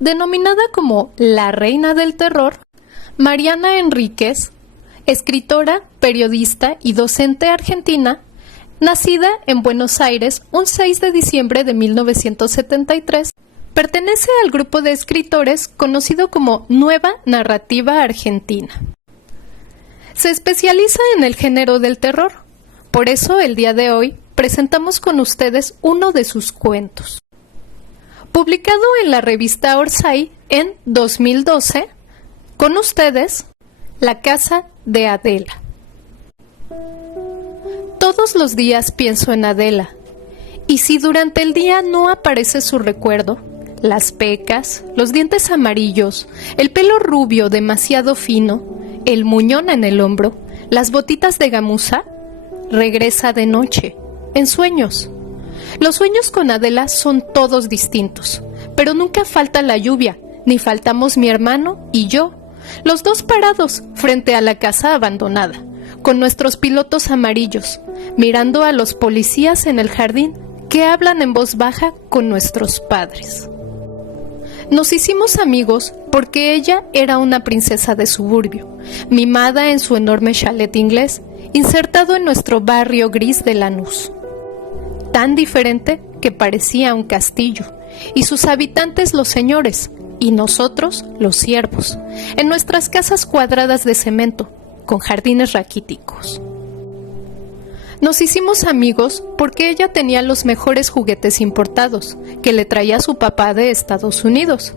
Denominada como la reina del terror, Mariana Enríquez, escritora, periodista y docente argentina, nacida en Buenos Aires un 6 de diciembre de 1973, pertenece al grupo de escritores conocido como Nueva Narrativa Argentina. Se especializa en el género del terror, por eso el día de hoy presentamos con ustedes uno de sus cuentos. Publicado en la revista Orsay en 2012, con ustedes, La casa de Adela. Todos los días pienso en Adela, y si durante el día no aparece su recuerdo, las pecas, los dientes amarillos, el pelo rubio demasiado fino, el muñón en el hombro, las botitas de gamuza, regresa de noche, en sueños. Los sueños con Adela son todos distintos, pero nunca falta la lluvia, ni faltamos mi hermano y yo, los dos parados frente a la casa abandonada, con nuestros pilotos amarillos, mirando a los policías en el jardín que hablan en voz baja con nuestros padres. Nos hicimos amigos porque ella era una princesa de suburbio, mimada en su enorme chalet inglés, insertado en nuestro barrio gris de Lanús. Tan diferente que parecía un castillo, y sus habitantes los señores, y nosotros los siervos, en nuestras casas cuadradas de cemento, con jardines raquíticos. Nos hicimos amigos porque ella tenía los mejores juguetes importados, que le traía su papá de Estados Unidos,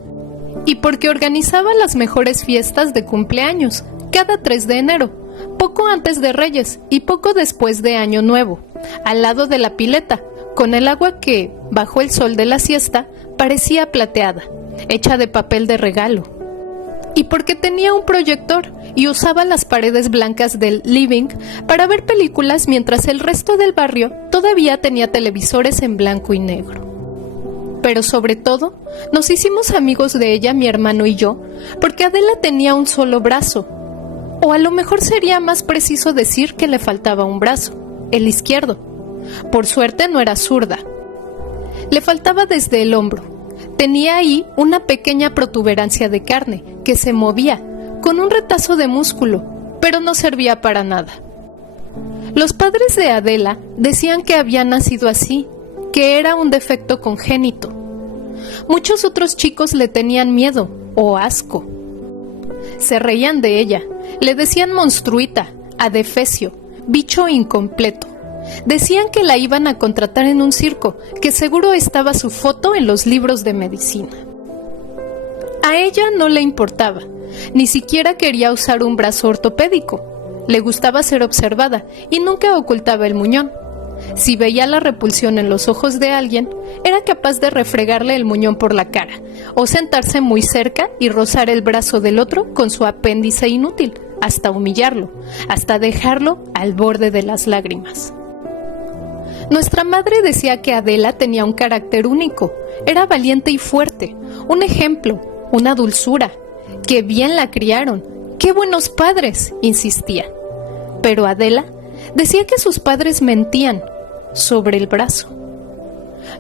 y porque organizaba las mejores fiestas de cumpleaños, cada 3 de enero, poco antes de Reyes y poco después de Año Nuevo, al lado de la pileta, con el agua que, bajo el sol de la siesta, parecía plateada, hecha de papel de regalo. Y porque tenía un proyector y usaba las paredes blancas del living para ver películas mientras el resto del barrio todavía tenía televisores en blanco y negro. Pero sobre todo, nos hicimos amigos de ella, mi hermano y yo, porque Adela tenía un solo brazo, o a lo mejor sería más preciso decir que le faltaba un brazo, el izquierdo. Por suerte no era zurda. Le faltaba desde el hombro. Tenía ahí una pequeña protuberancia de carne que se movía con un retazo de músculo, pero no servía para nada. Los padres de Adela decían que había nacido así, que era un defecto congénito. Muchos otros chicos le tenían miedo o asco. Se reían de ella, le decían monstruita, adefesio, bicho incompleto. Decían que la iban a contratar en un circo, que seguro estaba su foto en los libros de medicina. A ella no le importaba, ni siquiera quería usar un brazo ortopédico. Le gustaba ser observada y nunca ocultaba el muñón. Si veía la repulsión en los ojos de alguien, era capaz de refregarle el muñón por la cara, o sentarse muy cerca y rozar el brazo del otro con su apéndice inútil, hasta humillarlo, hasta dejarlo al borde de las lágrimas. Nuestra madre decía que Adela tenía un carácter único, era valiente y fuerte, un ejemplo, una dulzura, que bien la criaron, qué buenos padres, insistía. Pero Adela decía que sus padres mentían sobre el brazo.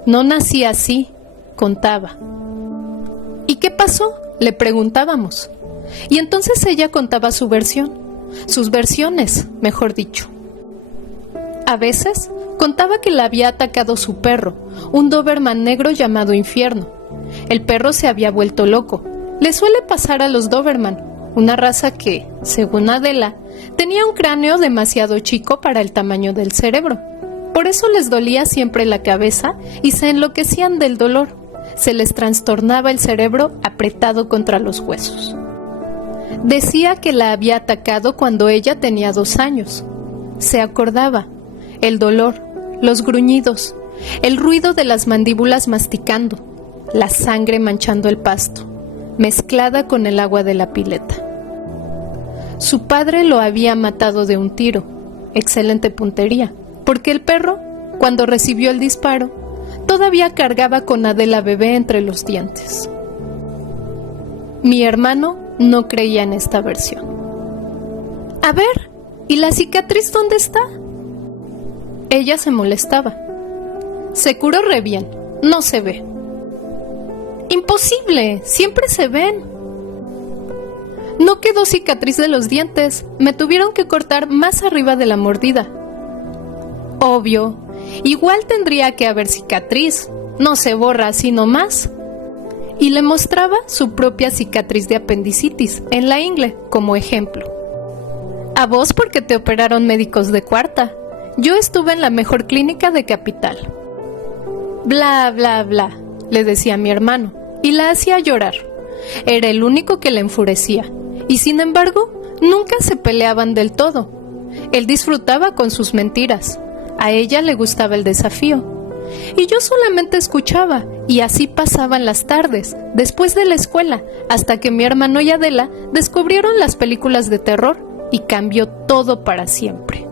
No nací así, contaba. ¿Y qué pasó?, le preguntábamos. Y entonces ella contaba su versión, sus versiones, mejor dicho. A veces contaba que la había atacado su perro, un Doberman negro llamado Infierno. El perro se había vuelto loco. Le suele pasar a los Doberman, una raza que, según Adela, tenía un cráneo demasiado chico para el tamaño del cerebro. Por eso les dolía siempre la cabeza y se enloquecían del dolor. Se les trastornaba el cerebro apretado contra los huesos. Decía que la había atacado cuando ella tenía 2 años. Se acordaba. El dolor, los gruñidos, el ruido de las mandíbulas masticando, la sangre manchando el pasto, mezclada con el agua de la pileta. Su padre lo había matado de un tiro, excelente puntería, porque el perro, cuando recibió el disparo, todavía cargaba con Adela bebé entre los dientes. Mi hermano no creía en esta versión. A ver, ¿y la cicatriz dónde está? Ella se molestaba. Se curó re bien, no se ve. ¡Imposible! Siempre se ven. No quedó cicatriz de los dientes. Me tuvieron que cortar más arriba de la mordida. Obvio. Igual tendría que haber cicatriz. No se borra así nomás. Y le mostraba su propia cicatriz de apendicitis en la ingle como ejemplo. A vos porque te operaron médicos de cuarta. Yo estuve en la mejor clínica de Capital. Bla, bla, bla, le decía a mi hermano, y la hacía llorar. Era el único que la enfurecía, y sin embargo, nunca se peleaban del todo. Él disfrutaba con sus mentiras. A ella le gustaba el desafío. Y yo solamente escuchaba, y así pasaban las tardes, después de la escuela, hasta que mi hermano y Adela descubrieron las películas de terror y cambió todo para siempre.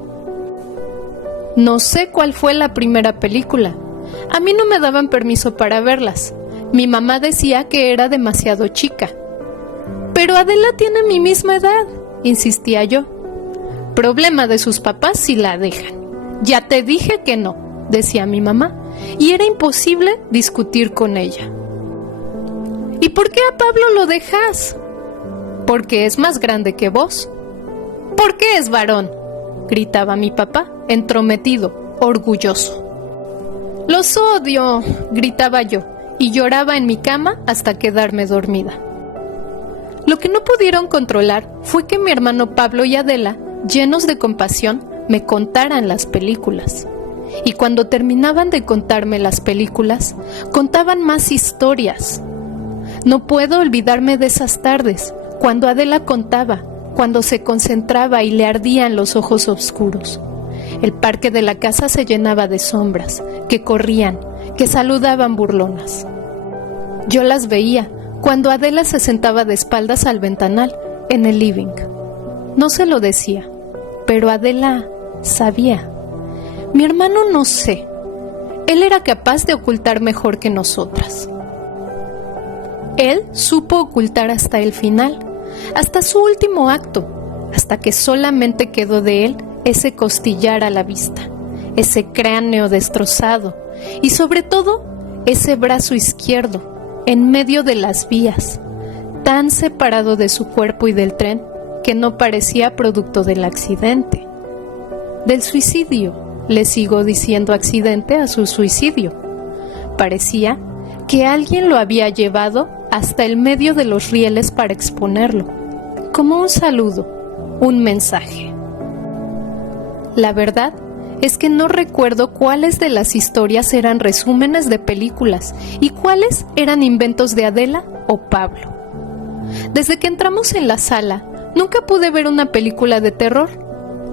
No sé cuál fue la primera película. A mí no me daban permiso para verlas. Mi mamá decía que era demasiado chica. Pero Adela tiene mi misma edad, insistía yo. Problema de sus papás si la dejan. Ya te dije que no, decía mi mamá, y era imposible discutir con ella. ¿Y por qué a Pablo lo dejas? Porque es más grande que vos. ¿Por qué es varón? Gritaba mi papá, entrometido, orgulloso. Los odio, gritaba yo, y lloraba en mi cama hasta quedarme dormida. Lo que no pudieron controlar fue que mi hermano Pablo y Adela, llenos de compasión, me contaran las películas. Y cuando terminaban de contarme las películas, contaban más historias. No puedo olvidarme de esas tardes, cuando Adela contaba, cuando se concentraba y le ardían los ojos oscuros. El parque de la casa se llenaba de sombras, que corrían, que saludaban burlonas. Yo las veía cuando Adela se sentaba de espaldas al ventanal, en el living. No se lo decía, pero Adela sabía. Mi hermano no sé. Él era capaz de ocultar mejor que nosotras. Él supo ocultar hasta el final, hasta su último acto, hasta que solamente quedó de él ese costillar a la vista, ese cráneo destrozado y sobre todo ese brazo izquierdo en medio de las vías, tan separado de su cuerpo y del tren que no parecía producto del accidente, del suicidio. Le sigo diciendo accidente a su suicidio. Parecía que alguien lo había llevado hasta el medio de los rieles para exponerlo, como un saludo, un mensaje. La verdad es que no recuerdo cuáles de las historias eran resúmenes de películas y cuáles eran inventos de Adela o Pablo. Desde que entramos en la sala, nunca pude ver una película de terror.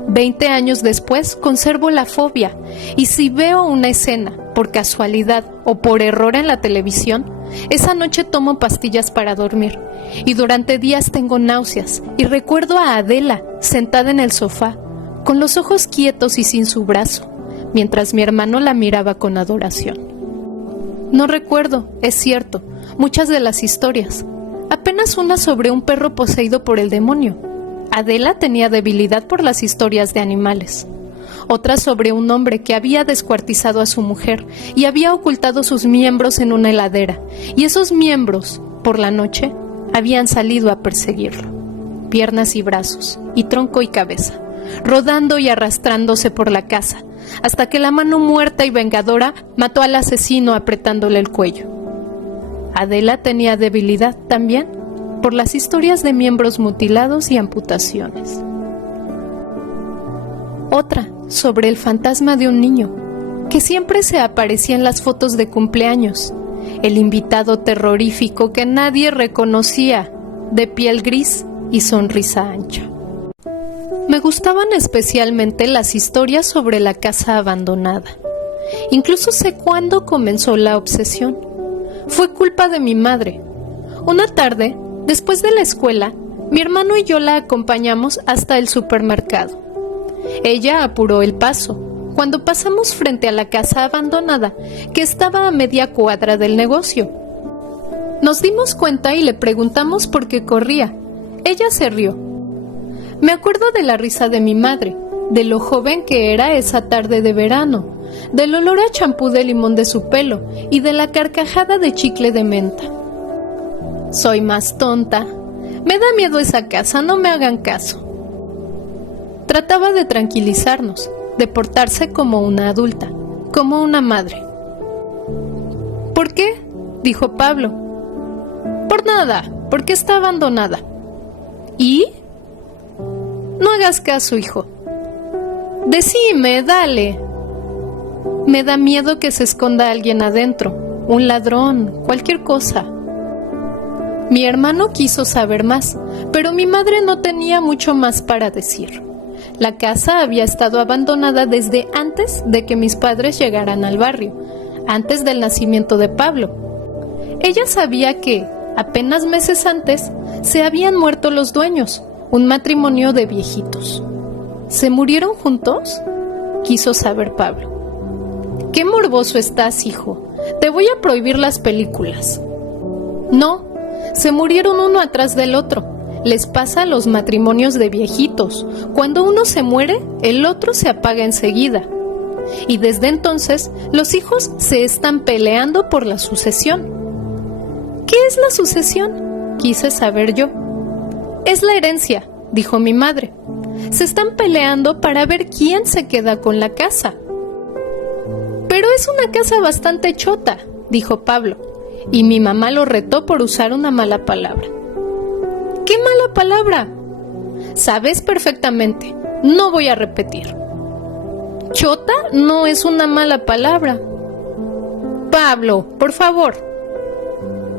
20 años después conservo la fobia y si veo una escena por casualidad o por error en la televisión, esa noche tomo pastillas para dormir y durante días tengo náuseas y recuerdo a Adela sentada en el sofá con los ojos quietos y sin su brazo, mientras mi hermano la miraba con adoración. No recuerdo, es cierto, muchas de las historias, apenas una sobre un perro poseído por el demonio. Adela tenía debilidad por las historias de animales. Otra sobre un hombre que había descuartizado a su mujer y había ocultado sus miembros en una heladera, y esos miembros, por la noche, habían salido a perseguirlo. Piernas y brazos, y tronco y cabeza, rodando y arrastrándose por la casa, hasta que la mano muerta y vengadora mató al asesino apretándole el cuello. Adela tenía debilidad también por las historias de miembros mutilados y amputaciones. Otra sobre el fantasma de un niño que siempre se aparecía en las fotos de cumpleaños, el invitado terrorífico que nadie reconocía, de piel gris y sonrisa ancha. Me gustaban especialmente las historias sobre la casa abandonada. Incluso sé cuándo comenzó la obsesión. Fue culpa de mi madre. Una tarde, después de la escuela, mi hermano y yo la acompañamos hasta el supermercado. Ella apuró el paso cuando pasamos frente a la casa abandonada que estaba a media cuadra del negocio. Nos dimos cuenta y le preguntamos por qué corría. Ella se rió. Me acuerdo de la risa de mi madre, de lo joven que era esa tarde de verano, del olor a champú de limón de su pelo y de la carcajada de chicle de menta. soy más tonta. Me da miedo esa casa, no me hagan caso. Trataba de tranquilizarnos, de portarse como una adulta, como una madre. ¿Por qué?, dijo Pablo. Por nada, porque está abandonada. ¿Y? No hagas caso, hijo. Decime, dale. Me da miedo que se esconda alguien adentro, un ladrón, cualquier cosa. Mi hermano quiso saber más, pero mi madre no tenía mucho más para decir. La casa había estado abandonada desde antes de que mis padres llegaran al barrio, antes del nacimiento de Pablo. Ella sabía que, apenas meses antes, se habían muerto los dueños, un matrimonio de viejitos. ¿Se murieron juntos?, quiso saber Pablo. ¡Qué morboso estás, hijo! Te voy a prohibir las películas. No, se murieron uno atrás del otro. Les pasa a los matrimonios de viejitos. Cuando uno se muere, el otro se apaga enseguida. Y desde entonces, los hijos se están peleando por la sucesión. ¿Qué es la sucesión?, quise saber yo. Es la herencia, dijo mi madre. Se están peleando para ver quién se queda con la casa. Pero es una casa bastante chota, dijo Pablo, y mi mamá lo retó por usar una mala palabra. ¿Qué mala palabra? Sabes perfectamente, no voy a repetir. Chota no es una mala palabra. Pablo, por favor.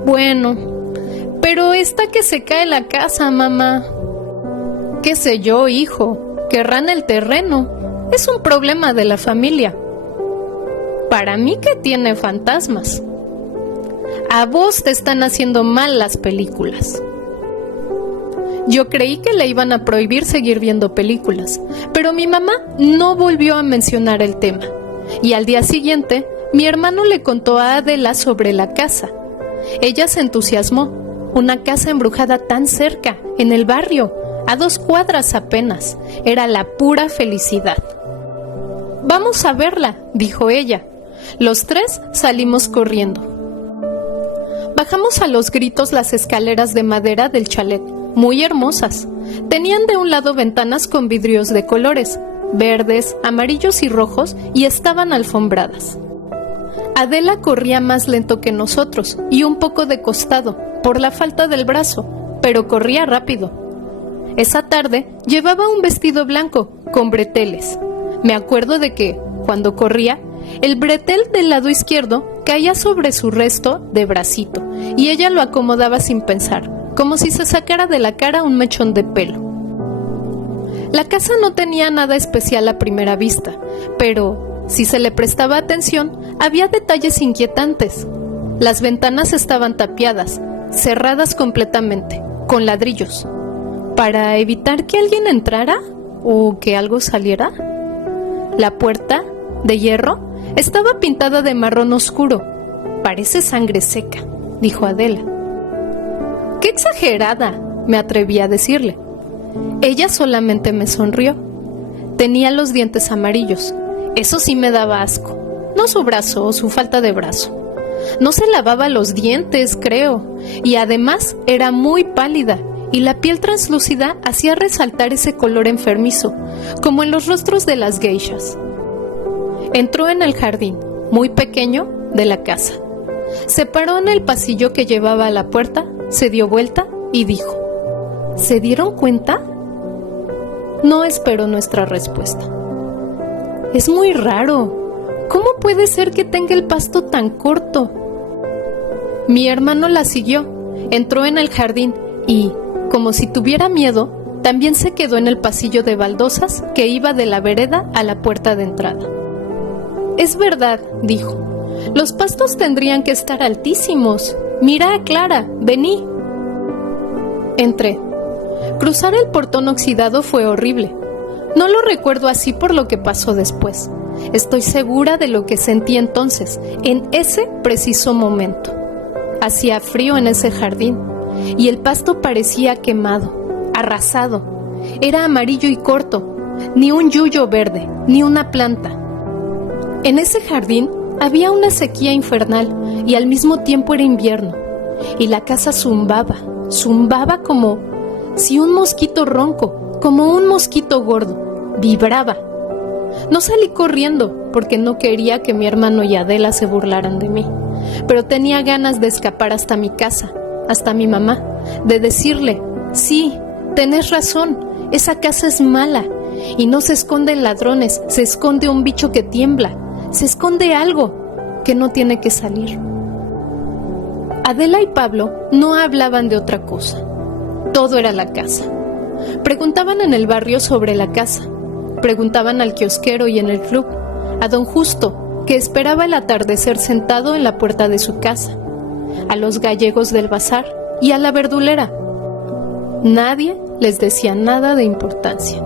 Bueno, pero está que se cae la casa, mamá. ¿Qué sé yo, hijo? Querrán el terreno. Es un problema de la familia. Para mí que tiene fantasmas. A vos te están haciendo mal las películas. Yo creí que le iban a prohibir seguir viendo películas, pero mi mamá no volvió a mencionar el tema. Y al día siguiente, mi hermano le contó a Adela sobre la casa. Ella se entusiasmó. Una casa embrujada tan cerca, en el barrio, a 2 cuadras apenas. Era la pura felicidad. Vamos a verla, dijo ella. Los 3 salimos corriendo. Bajamos a los gritos las escaleras de madera del chalet, muy hermosas. Tenían de un lado ventanas con vidrios de colores, verdes, amarillos y rojos, y estaban alfombradas. Adela corría más lento que nosotros y un poco de costado, por la falta del brazo, pero corría rápido. Esa tarde llevaba un vestido blanco, con breteles. Me acuerdo de que, cuando corría, el bretel del lado izquierdo caía sobre su resto de bracito, y ella lo acomodaba sin pensar, como si se sacara de la cara un mechón de pelo. La casa no tenía nada especial a primera vista, pero, si se le prestaba atención, había detalles inquietantes. Las ventanas estaban tapiadas, cerradas completamente, con ladrillos. ¿Para evitar que alguien entrara o que algo saliera? La puerta, de hierro, estaba pintada de marrón oscuro. Parece sangre seca, dijo Adela. ¡Qué exagerada!, me atreví a decirle. Ella solamente me sonrió. Tenía los dientes amarillos. Eso sí me daba asco. No su brazo o su falta de brazo. No se lavaba los dientes, creo, y además era muy pálida, y la piel translúcida hacía resaltar ese color enfermizo, como en los rostros de las geishas. Entró en el jardín, muy pequeño, de la casa. Se paró en el pasillo que llevaba a la puerta, se dio vuelta y dijo: ¿Se dieron cuenta? No esperó nuestra respuesta. Es muy raro. ¿Cómo puede ser que tenga el pasto tan corto? Mi hermano la siguió, entró en el jardín y, como si tuviera miedo, también se quedó en el pasillo de baldosas que iba de la vereda a la puerta de entrada. Es verdad, dijo. Los pastos tendrían que estar altísimos. Mira, Clara, vení. Entré. Cruzar el portón oxidado fue horrible. No lo recuerdo así por lo que pasó después. Estoy segura de lo que sentí entonces, en ese preciso momento. Hacía frío en ese jardín, y el pasto parecía quemado, arrasado. Era amarillo y corto, ni un yuyo verde, ni una planta. En ese jardín había una sequía infernal, y al mismo tiempo era invierno. y la casa zumbaba como si un mosquito ronco, como un mosquito gordo, vibraba. No salí corriendo porque no quería que mi hermano y Adela se burlaran de mí, pero tenía ganas de escapar hasta mi casa, hasta mi mamá, de decirle: sí, tenés razón, esa casa es mala y no se esconden ladrones, se esconde un bicho que tiembla, se esconde algo que no tiene que salir. Adela y Pablo no hablaban de otra cosa, todo era la casa. Preguntaban en el barrio sobre la casa, preguntaban al kiosquero y en el club, a don Justo, que esperaba el atardecer sentado en la puerta de su casa, a los gallegos del bazar y a la verdulera. Nadie les decía nada de importancia,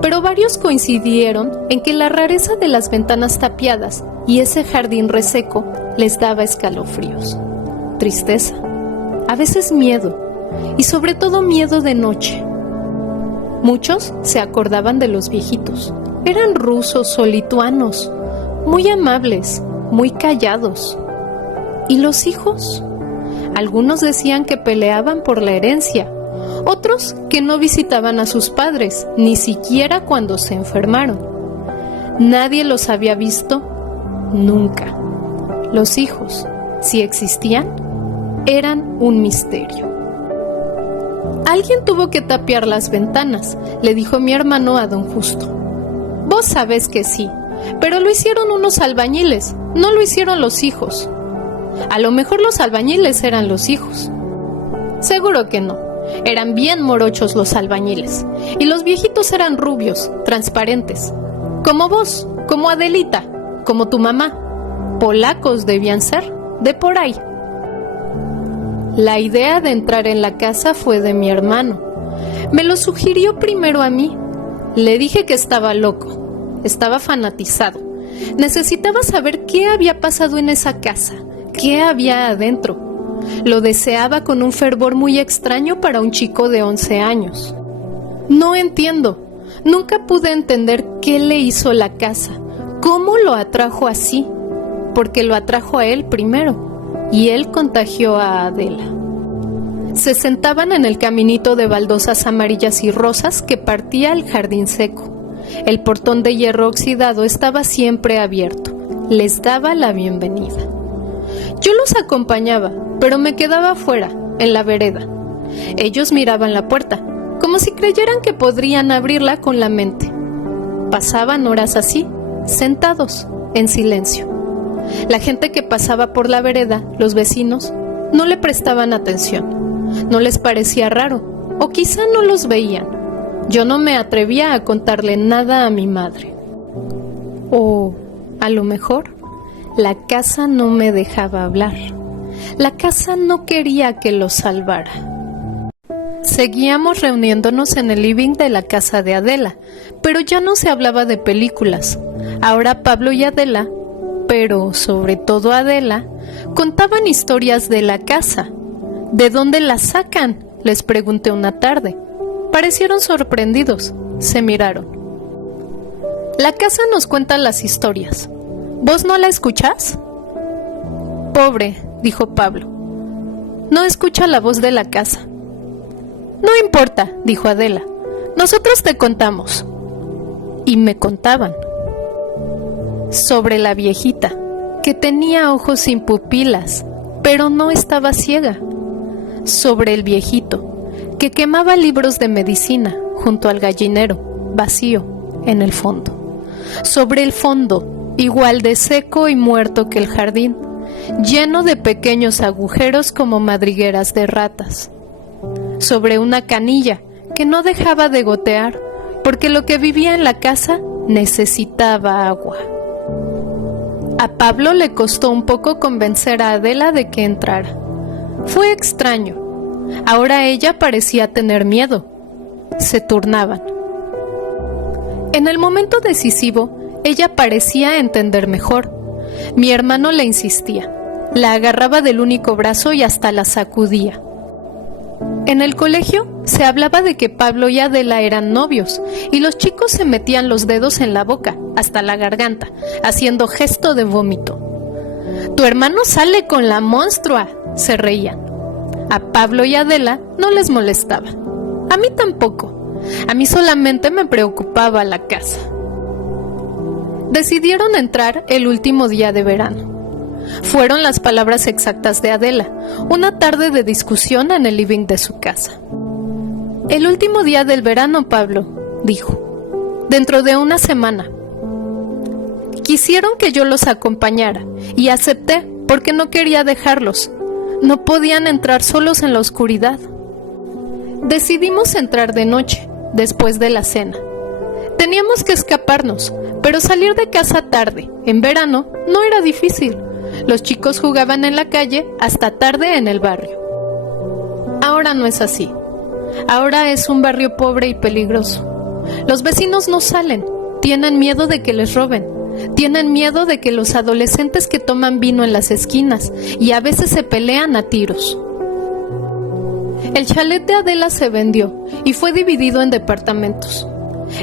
pero varios coincidieron en que la rareza de las ventanas tapiadas y ese jardín reseco les daba escalofríos, tristeza, a veces miedo, y sobre todo miedo de noche. Muchos se acordaban de los viejitos. Eran rusos o lituanos, muy amables, muy callados. ¿Y los hijos? Algunos decían que peleaban por la herencia, otros que no visitaban a sus padres, ni siquiera cuando se enfermaron. Nadie los había visto nunca. Los hijos, si existían, eran un misterio. Alguien tuvo que tapiar las ventanas, le dijo mi hermano a don Justo. Vos sabés que sí, pero lo hicieron unos albañiles, no lo hicieron los hijos. A lo mejor los albañiles eran los hijos. Seguro que no, eran bien morochos los albañiles, y los viejitos eran rubios, transparentes, como vos, como Adelita, como tu mamá. Polacos debían ser, de por ahí. La idea de entrar en la casa fue de mi hermano. Me lo sugirió primero a mí. Le dije que estaba loco, estaba fanatizado. Necesitaba saber qué había pasado en esa casa, qué había adentro. Lo deseaba con un fervor muy extraño para un chico de 11 años. No entiendo, nunca pude entender qué le hizo la casa, cómo lo atrajo así, porque lo atrajo a él primero. Y él contagió a Adela. Se sentaban en el caminito de baldosas amarillas y rosas que partía al jardín seco. El portón de hierro oxidado estaba siempre abierto. Les daba la bienvenida. Yo los acompañaba, pero me quedaba afuera, en la vereda. Ellos miraban la puerta, como si creyeran que podrían abrirla con la mente. Pasaban horas así, sentados, en silencio. La gente que pasaba por la vereda, los vecinos, no le prestaban atención. No les parecía raro, o quizá no los veían. Yo no me atrevía a contarle nada a mi madre. O, a lo mejor, la casa no me dejaba hablar. La casa no quería que los salvara. Seguíamos reuniéndonos en el living de la casa de Adela, pero ya no se hablaba de películas. Ahora Pablo y Adela, pero sobre todo Adela, contaban historias de la casa. ¿De dónde las sacan?, les pregunté una tarde. Parecieron sorprendidos, se miraron. La casa nos cuenta las historias. ¿Vos no la escuchás? Pobre, dijo Pablo. No escucha la voz de la casa. No importa, dijo Adela. Nosotros te contamos. Y me contaban. Sobre la viejita, que tenía ojos sin pupilas, pero no estaba ciega. Sobre el viejito, que quemaba libros de medicina junto al gallinero, vacío, en el fondo. Sobre el fondo, igual de seco y muerto que el jardín, lleno de pequeños agujeros como madrigueras de ratas. Sobre una canilla que no dejaba de gotear, porque lo que vivía en la casa necesitaba agua. A Pablo le costó un poco convencer a Adela de que entrara. Fue extraño. Ahora ella parecía tener miedo. Se turnaban. En el momento decisivo, ella parecía entender mejor. Mi hermano le insistía. La agarraba del único brazo y hasta la sacudía. En el colegio se hablaba de que Pablo y Adela eran novios y los chicos se metían los dedos en la boca, hasta la garganta, haciendo gesto de vómito. «Tu hermano sale con la monstrua», se reían. A Pablo y Adela no les molestaba. A mí tampoco. A mí solamente me preocupaba la casa. Decidieron entrar el último día de verano. Fueron las palabras exactas de Adela, una tarde de discusión en el living de su casa. El último día del verano, Pablo, dijo, dentro de una semana. Quisieron que yo los acompañara y acepté porque no quería dejarlos. No podían entrar solos en la oscuridad. Decidimos entrar de noche, después de la cena. Teníamos que escaparnos, pero salir de casa tarde, en verano, no era difícil. Los chicos jugaban en la calle hasta tarde en el barrio. Ahora no es así. Ahora es un barrio pobre y peligroso. Los vecinos no salen, tienen miedo de que les roben. Tienen miedo de que los adolescentes que toman vino en las esquinas y a veces se pelean a tiros. El chalet de Adela se vendió y fue dividido en departamentos.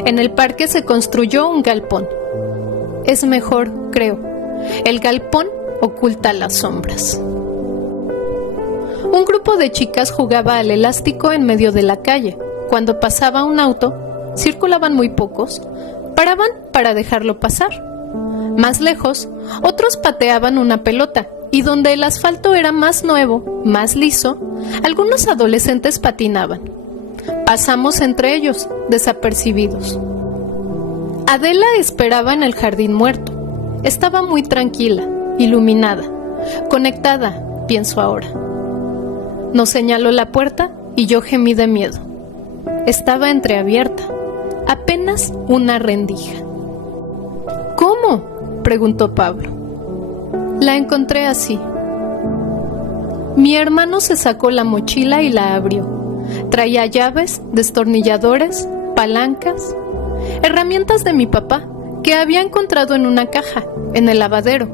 En el parque se construyó un galpón. Es mejor, creo. El galpón oculta las sombras. Un grupo de chicas jugaba al elástico en medio de la calle. Cuando pasaba un auto, circulaban muy pocos, paraban para dejarlo pasar. Más lejos, otros pateaban una pelota, y donde el asfalto era más nuevo, más liso, algunos adolescentes patinaban. Pasamos entre ellos, desapercibidos. Adela esperaba en el jardín muerto. Estaba muy tranquila, iluminada, conectada, pienso ahora. Nos señaló la puerta y yo gemí de miedo. Estaba entreabierta, apenas una rendija. ¿Cómo?, preguntó Pablo. La encontré así. Mi hermano se sacó la mochila y la abrió. Traía llaves, destornilladores, palancas, herramientas de mi papá, que había encontrado en una caja, en el lavadero.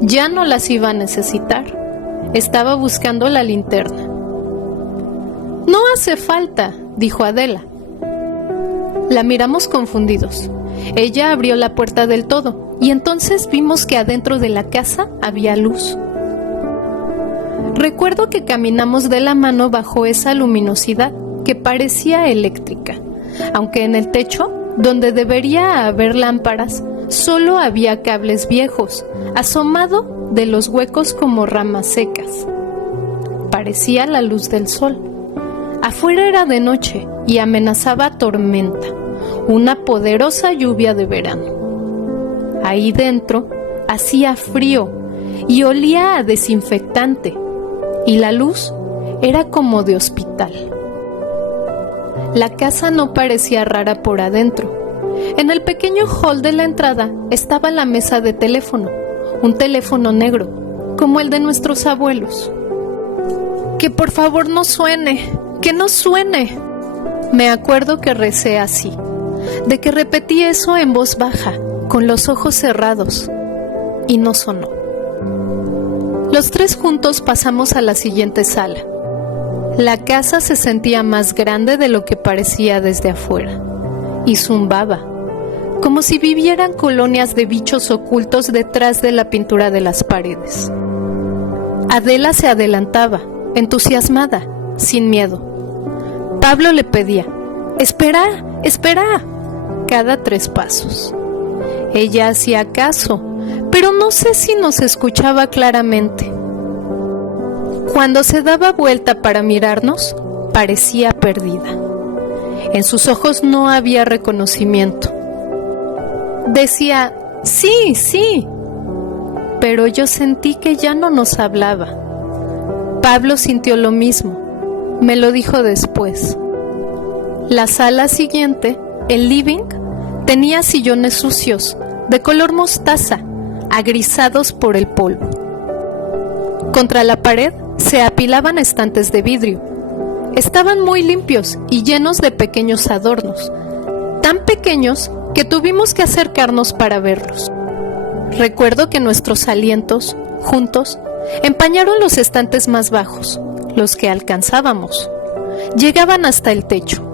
Ya no las iba a necesitar. Estaba buscando la linterna. No hace falta, dijo Adela. La miramos confundidos. Ella abrió la puerta del todo y entonces vimos que adentro de la casa había luz. Recuerdo que caminamos de la mano bajo esa luminosidad que parecía eléctrica, aunque en el techo, donde debería haber lámparas, solo había cables viejos, asomado de los huecos como ramas secas. Parecía la luz del sol. Afuera era de noche y amenazaba tormenta, una poderosa lluvia de verano. Ahí dentro hacía frío y olía a desinfectante, y la luz era como de hospital. La casa no parecía rara por adentro. En el pequeño hall de la entrada estaba la mesa de teléfono, un teléfono negro, como el de nuestros abuelos. Que por favor no suene, que no suene. Me acuerdo que recé así, de que repetí eso en voz baja, con los ojos cerrados, y no sonó. Los tres juntos pasamos a la siguiente sala. La casa se sentía más grande de lo que parecía desde afuera, y zumbaba, como si vivieran colonias de bichos ocultos detrás de la pintura de las paredes. Adela se adelantaba, entusiasmada, sin miedo. Pablo le pedía, «Espera, espera», cada 3 pasos. Ella hacía caso, pero no sé si nos escuchaba claramente. Cuando se daba vuelta para mirarnos, parecía perdida. En sus ojos no había reconocimiento. Decía, «Sí, sí», pero yo sentí que ya no nos hablaba. Pablo sintió lo mismo. Me lo dijo después. La sala siguiente, el living, tenía sillones sucios, de color mostaza, agrisados por el polvo. Contra la pared se apilaban estantes de vidrio. Estaban muy limpios y llenos de pequeños adornos, tan pequeños que tuvimos que acercarnos para verlos. Recuerdo que nuestros alientos, juntos, empañaron los estantes más bajos, los que alcanzábamos. Llegaban hasta el techo.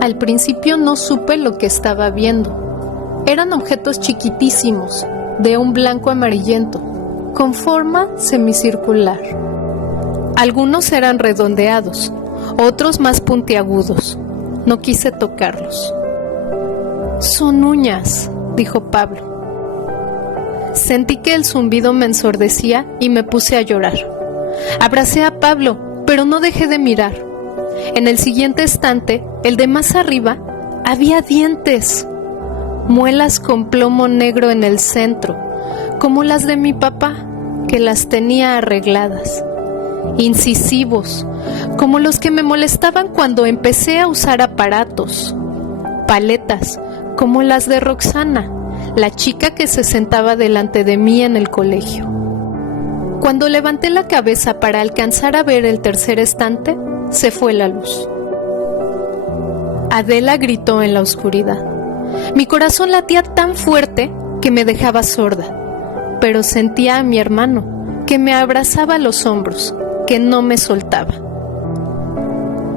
Al principio no supe lo que estaba viendo. Eran objetos chiquitísimos, de un blanco amarillento, con forma semicircular. Algunos eran redondeados, otros más puntiagudos. No quise tocarlos. «Son uñas», dijo Pablo. Sentí que el zumbido me ensordecía y me puse a llorar. Abracé a Pablo, pero no dejé de mirar. En el siguiente estante, el de más arriba, había dientes, muelas con plomo negro en el centro, como las de mi papá, que las tenía arregladas. Incisivos, como los que me molestaban cuando empecé a usar aparatos. Paletas, como las de Roxana, la chica que se sentaba delante de mí en el colegio. Cuando levanté la cabeza para alcanzar a ver el tercer estante, se fue la luz. Adela gritó en la oscuridad. Mi corazón latía tan fuerte que me dejaba sorda, pero sentía a mi hermano, que me abrazaba los hombros, que no me soltaba.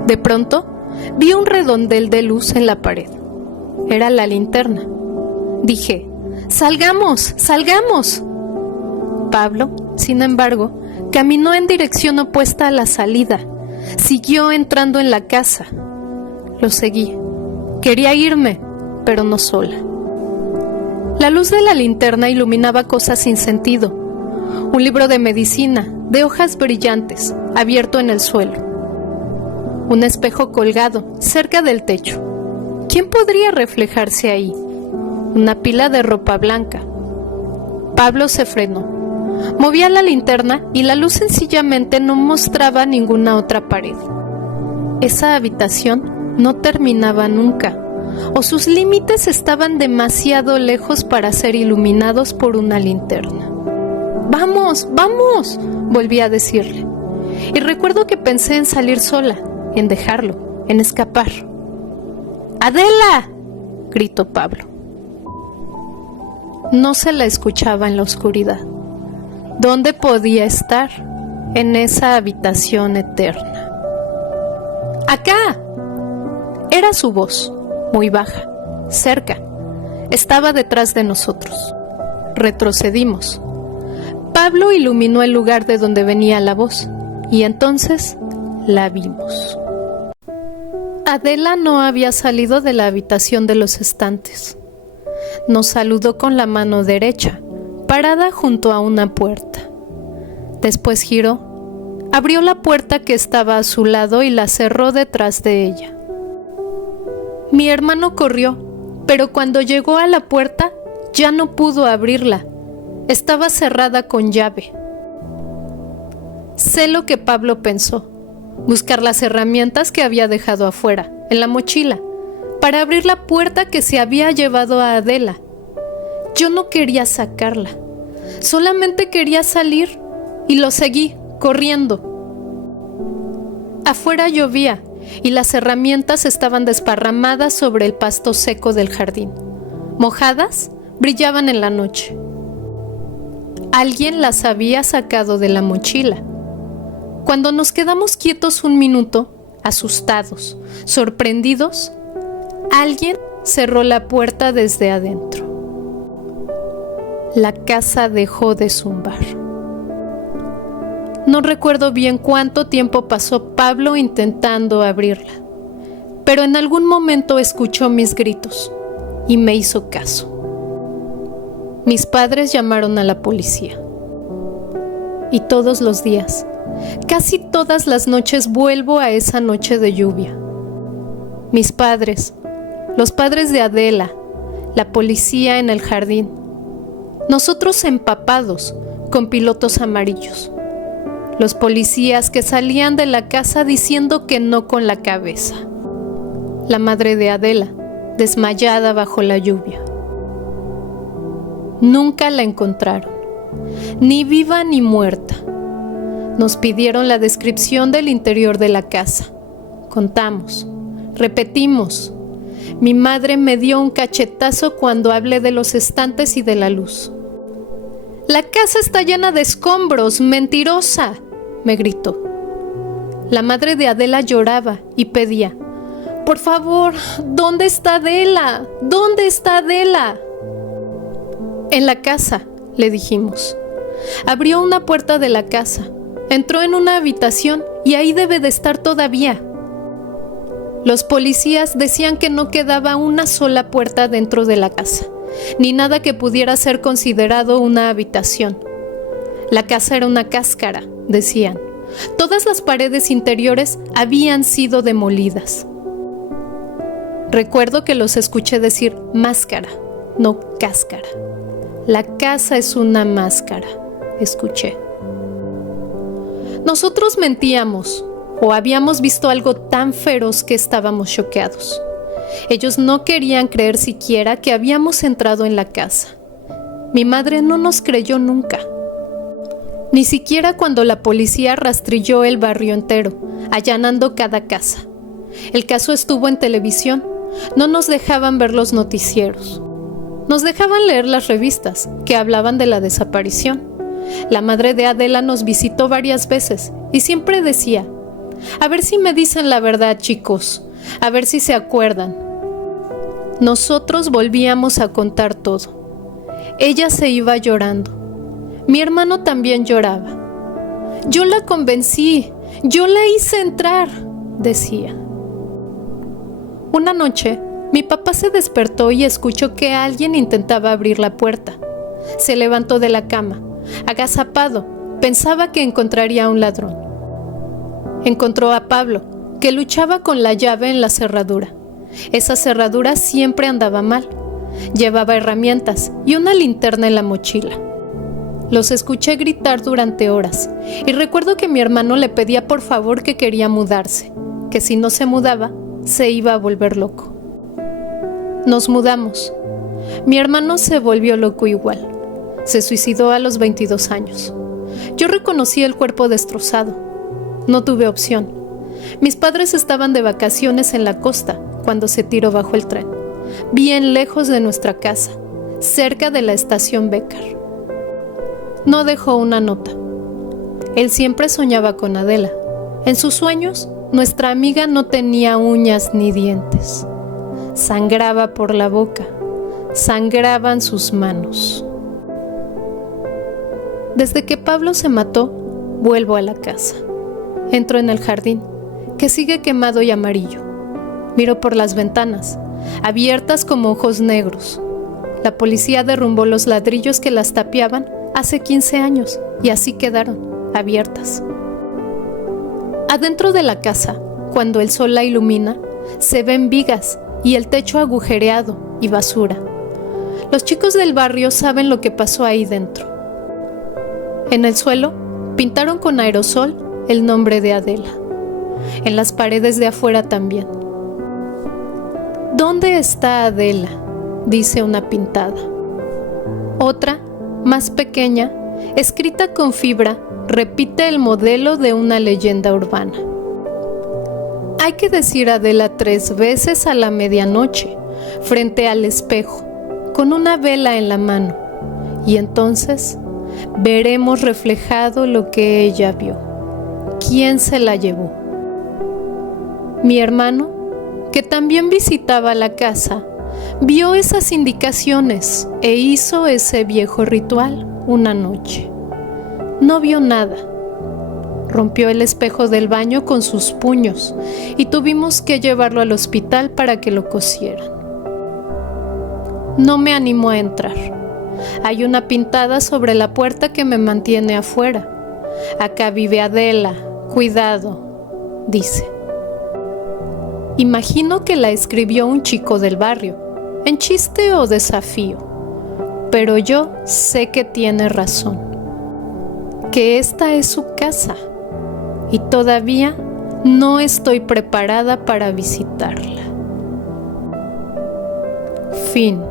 De pronto, vi un redondel de luz en la pared. Era la linterna. Dije, ¡salgamos, salgamos! Pablo, sin embargo, caminó en dirección opuesta a la salida. Siguió entrando en la casa. Lo seguí. Quería irme, pero no sola. La luz de la linterna iluminaba cosas sin sentido. Un libro de medicina, de hojas brillantes, abierto en el suelo. Un espejo colgado, cerca del techo. ¿Quién podría reflejarse ahí? Una pila de ropa blanca. Pablo se frenó. Movía la linterna y la luz sencillamente no mostraba ninguna otra pared. Esa habitación no terminaba nunca, o sus límites estaban demasiado lejos para ser iluminados por una linterna. ¡Vamos, vamos!, volví a decirle. Y recuerdo que pensé en salir sola, en dejarlo, en escapar. ¡Adela!, gritó Pablo. No se la escuchaba en la oscuridad. ¿Dónde podía estar? En esa habitación eterna. ¡Acá! Era su voz, muy baja, cerca. Estaba detrás de nosotros. Retrocedimos. Pablo iluminó el lugar de donde venía la voz, y entonces la vimos. Adela no había salido de la habitación de los estantes. Nos saludó con la mano derecha, parada junto a una puerta. Después giró, abrió la puerta que estaba a su lado y la cerró detrás de ella. Mi hermano corrió, pero cuando llegó a la puerta ya no pudo abrirla. Estaba cerrada con llave. Sé lo que Pablo pensó: buscar las herramientas que había dejado afuera, en la mochila, para abrir la puerta que se había llevado a Adela. Yo no quería sacarla, solamente quería salir, y lo seguí, corriendo. Afuera llovía, y las herramientas estaban desparramadas sobre el pasto seco del jardín. Mojadas, brillaban en la noche. Alguien las había sacado de la mochila. Cuando nos quedamos quietos un minuto, asustados, sorprendidos, alguien cerró la puerta desde adentro. La casa dejó de zumbar. No recuerdo bien cuánto tiempo pasó Pablo intentando abrirla, pero en algún momento escuchó mis gritos y me hizo caso. Mis padres llamaron a la policía. Y todos los días, casi todas las noches, vuelvo a esa noche de lluvia. Mis padres, los padres de Adela, la policía en el jardín, nosotros empapados con pilotos amarillos, los policías que salían de la casa diciendo que no con la cabeza, la madre de Adela, desmayada bajo la lluvia. Nunca la encontraron, ni viva ni muerta. Nos pidieron la descripción del interior de la casa. Contamos, repetimos. Mi madre me dio un cachetazo cuando hablé de los estantes y de la luz. «La casa está llena de escombros, mentirosa», me gritó. La madre de Adela lloraba y pedía: «Por favor, ¿dónde está Adela? ¿Dónde está Adela?» «En la casa», le dijimos. Abrió una puerta de la casa. Entró en una habitación y ahí debe de estar todavía. Los policías decían que no quedaba una sola puerta dentro de la casa, ni nada que pudiera ser considerado una habitación. La casa era una cáscara, decían. Todas las paredes interiores habían sido demolidas. Recuerdo que los escuché decir máscara, no cáscara. La casa es una máscara, escuché. Nosotros mentíamos, o habíamos visto algo tan feroz que estábamos choqueados. Ellos no querían creer siquiera que habíamos entrado en la casa. Mi madre no nos creyó nunca. Ni siquiera cuando la policía rastrilló el barrio entero, allanando cada casa. El caso estuvo en televisión. No nos dejaban ver los noticieros. Nos dejaban leer las revistas que hablaban de la desaparición. La madre de Adela nos visitó varias veces y siempre decía: a ver si me dicen la verdad, chicos, a ver si se acuerdan. Nosotros volvíamos a contar todo. Ella se iba llorando. Mi hermano también lloraba. Yo la convencí, yo la hice entrar, decía. Una noche, mi papá se despertó y escuchó que alguien intentaba abrir la puerta. Se levantó de la cama, agazapado, pensaba que encontraría a un ladrón. Encontró a Pablo, que luchaba con la llave en la cerradura. Esa cerradura siempre andaba mal. Llevaba herramientas y una linterna en la mochila. Los escuché gritar durante horas y recuerdo que mi hermano le pedía por favor que quería mudarse, que si no se mudaba, se iba a volver loco. Nos mudamos. Mi hermano se volvió loco igual. Se suicidó a los 22 años. Yo reconocí el cuerpo destrozado. No tuve opción. Mis padres estaban de vacaciones en la costa cuando se tiró bajo el tren, bien lejos de nuestra casa, cerca de la estación Becar. No dejó una nota. Él siempre soñaba con Adela. En sus sueños, nuestra amiga no tenía uñas ni dientes. Sangraba por la boca. Sangraban sus manos. Desde que Pablo se mató, vuelvo a la casa. Entro en el jardín, que sigue quemado y amarillo. Miro por las ventanas, abiertas como ojos negros. La policía derrumbó los ladrillos que las tapiaban hace 15 años y así quedaron, abiertas. Adentro de la casa, cuando el sol la ilumina, se ven vigas y el techo agujereado y basura. Los chicos del barrio saben lo que pasó ahí dentro. En el suelo, pintaron con aerosol el nombre de Adela. En las paredes de afuera también. ¿Dónde está Adela?, dice una pintada. Otra, más pequeña, escrita con fibra, repite el modelo de una leyenda urbana. Hay que decir Adela 3 veces a la medianoche, frente al espejo, con una vela en la mano, y entonces veremos reflejado lo que ella vio. ¿Quién se la llevó? Mi hermano, que también visitaba la casa, vio esas indicaciones e hizo ese viejo ritual una noche. No vio nada. Rompió el espejo del baño con sus puños y tuvimos que llevarlo al hospital para que lo cosieran. No me animó a entrar. Hay una pintada sobre la puerta que me mantiene afuera. Acá vive Adela, cuidado, dice. Imagino que la escribió un chico del barrio, en chiste o desafío, pero yo sé que tiene razón, que esta es su casa y todavía no estoy preparada para visitarla. Fin.